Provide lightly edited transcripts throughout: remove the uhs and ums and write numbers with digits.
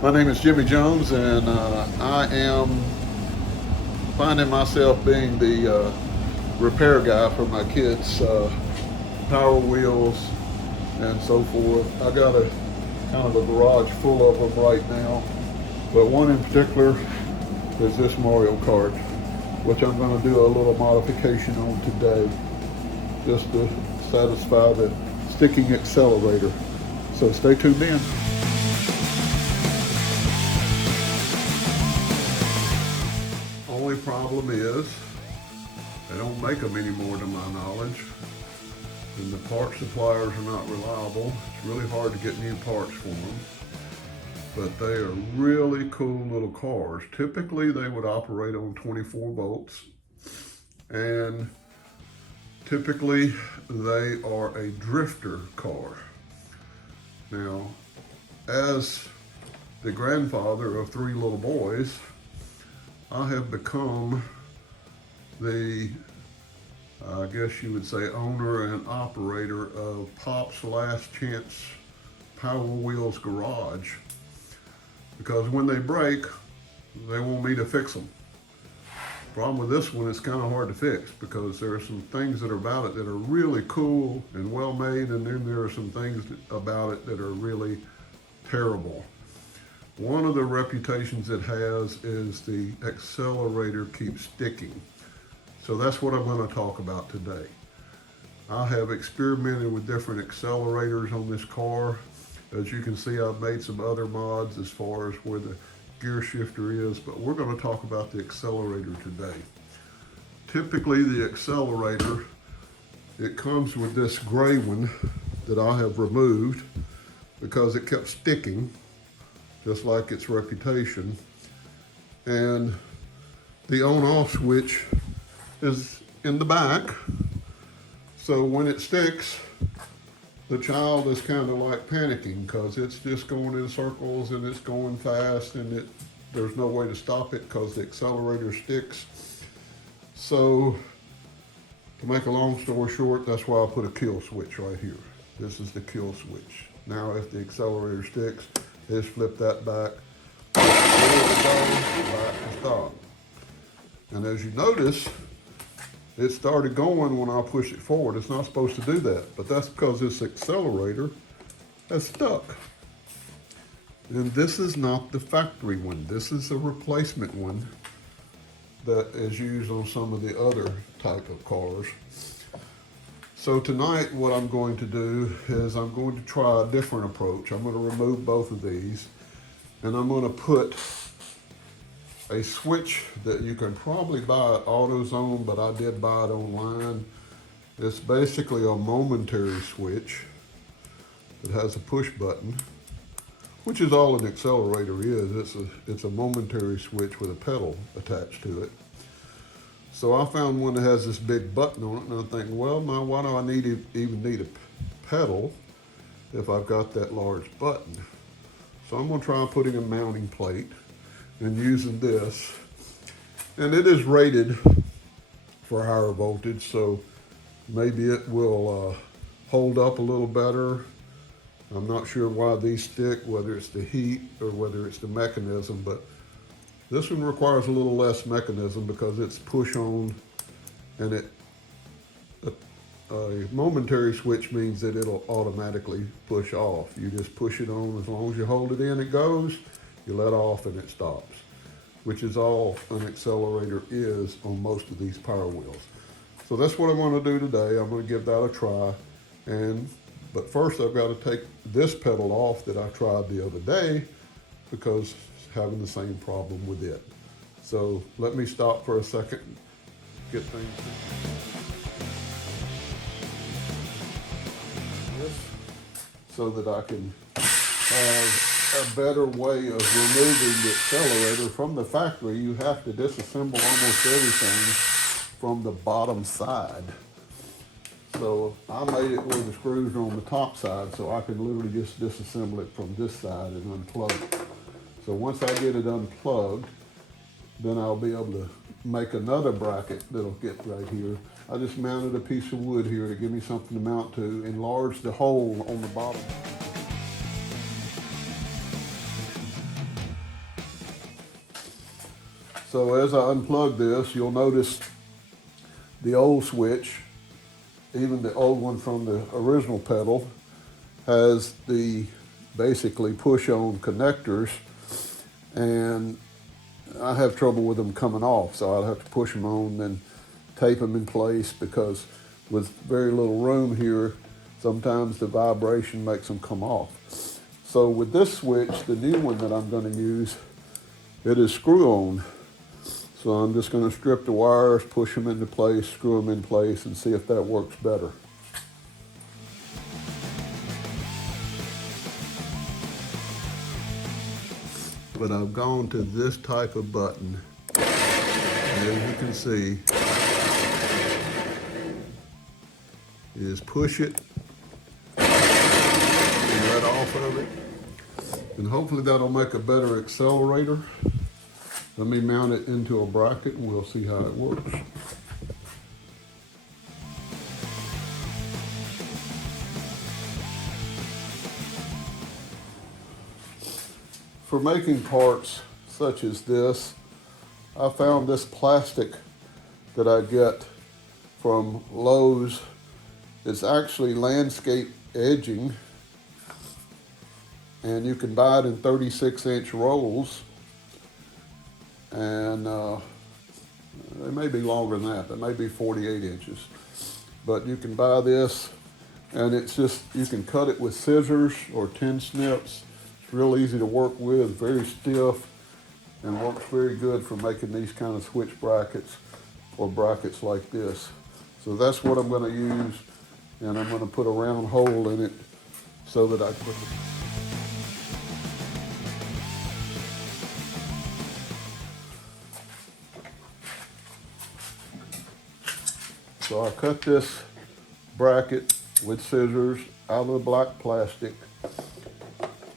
My name is Jimmy Jones, and I am finding myself being the repair guy for my kids' power wheels and so forth. I got a kind of a garage full of them right now, but one in particular is this Mario Kart, which I'm going to do a little modification on today, just to satisfy the sticking accelerator. So stay tuned in. Only problem is they don't make them anymore to my knowledge, and the part suppliers are not reliable. It's really hard to get new parts for them, but they are really cool little cars. Typically they would operate on 24 volts, and typically they are a drifter car. Now, as the grandfather of 3 little boys, I have become the, I guess you would say, owner and operator of Pop's Last Chance Power Wheels Garage, because when they break, they want me to fix them. Problem with this one, it's kind of hard to fix because there are some things that are about it that are really cool and well made, and then there are some things about it that are really terrible. One of the reputations it has is the accelerator keeps sticking. So that's what I'm going to talk about today. I have experimented with different accelerators on this car. As you can see, I've made some other mods as far as where the gear shifter is, but we're going to talk about the accelerator today. Typically the accelerator, it comes with this gray one that I have removed because it kept sticking, just like its reputation. And the on-off switch is in the back, so when it sticks, the child is kind of like panicking because it's just going in circles and it's going fast, and there's no way to stop it because the accelerator sticks. So to make a long story short, that's why I put a kill switch right here. This is the kill switch. Now if the accelerator sticks, just flip that back, back to stop. And as you notice, it started going when I pushed it forward. It's not supposed to do that, but that's because this accelerator has stuck. And this is not the factory one. This is a replacement one that is used on some of the other type of cars. So tonight what I'm going to do is I'm going to try a different approach. I'm going to remove both of these, and I'm going to put a switch that you can probably buy at AutoZone, but I did buy it online. It's basically a momentary switch that has a push button, which is all an accelerator is. It's a momentary switch with a pedal attached to it. So I found one that has this big button on it, and I'm thinking, well, now why do I even need a pedal if I've got that large button? So I'm going to try putting a mounting plate and using this. And it is rated for higher voltage, so maybe it will hold up a little better. I'm not sure why these stick, whether it's the heat or whether it's the mechanism, but this one requires a little less mechanism because it's push on, and a momentary switch means that it'll automatically push off. You just push it on. As long as you hold it in, it goes. You let off and it stops, which is all an accelerator is on most of these power wheels. So that's what I'm going to do today. I'm going to give that a try. But first I've got to take this pedal off that I tried the other day because it's having the same problem with it. So let me stop for a second, get things so that I can have a better way of removing the accelerator. From the factory, you have to disassemble almost everything from the bottom side. So I made it where the screws are on the top side, so I can literally just disassemble it from this side and unplug it. So once I get it unplugged, then I'll be able to make another bracket that'll get right here. I just mounted a piece of wood here to give me something to mount to, enlarge the hole on the bottom. So as I unplug this, you'll notice the old switch, even the old one from the original pedal, has the basically push-on connectors, and I have trouble with them coming off, so I'd have to push them on and tape them in place, because with very little room here, sometimes the vibration makes them come off. So with this switch, the new one that I'm going to use, it is screw-on. So I'm just going to strip the wires, push them into place, screw them in place, and see if that works better. But I've gone to this type of button. As you can see, is push it and let off of it. And hopefully that'll make a better accelerator. Let me mount it into a bracket and we'll see how it works. For making parts such as this, I found this plastic that I get from Lowe's. It's actually landscape edging, and you can buy it in 36-inch rolls, and they may be longer than that. They may be 48 inches, but you can buy this, and it's just, you can cut it with scissors or tin snips. It's real easy to work with, very stiff, and works very good for making these kind of switch brackets or brackets like this. So that's what I'm going to use, and I'm going to put a round hole in it so that I put the So I cut this bracket with scissors out of the black plastic,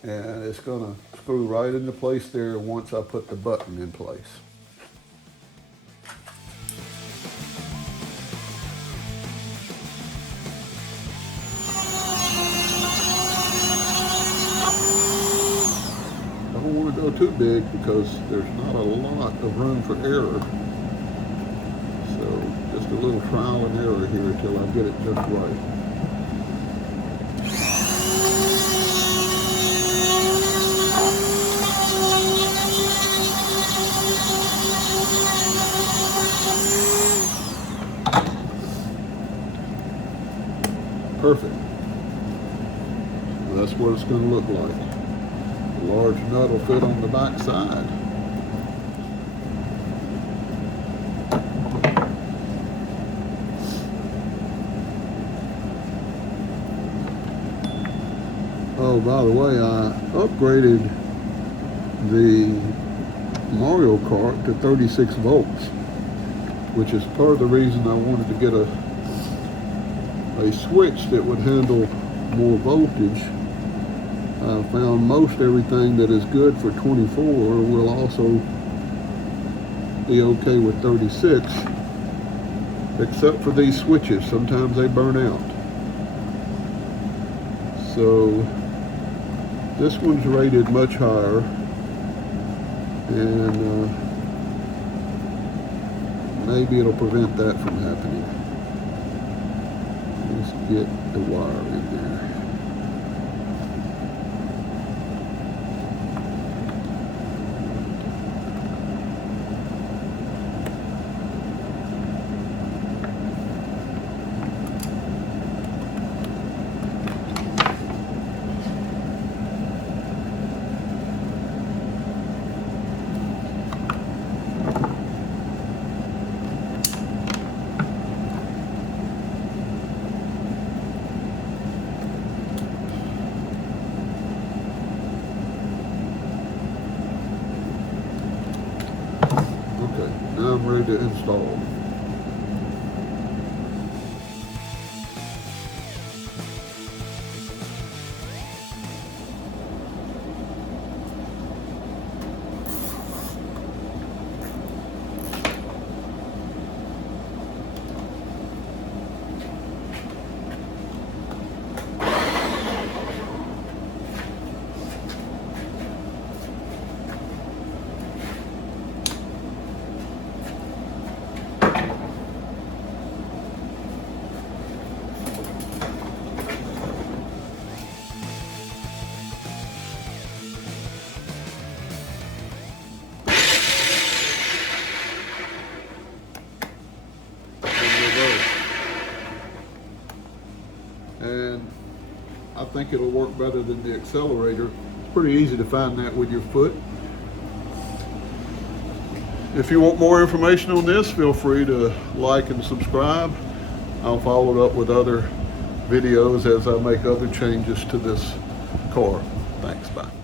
and it's going to screw right into place there once I put the button in place. I don't want to go too big because there's not a lot of room for error. So just a little trial and error here until I get it just right. Perfect. That's what it's going to look like. The large nut will fit on the back side. Oh, by the way, I upgraded the Mario Kart to 36 volts, which is part of the reason I wanted to get a switch that would handle more voltage. I found most everything that is good for 24 will also be okay with 36, except for these switches. Sometimes they burn out. So this one's rated much higher, and maybe it'll prevent that from happening. Let's get the wire in there. Okay, now I'm ready to install. think it'll work better than the accelerator. It's pretty easy to find that with your foot. If you want more information on this, feel free to like and subscribe. I'll follow it up with other videos as I make other changes to this car. Thanks, bye.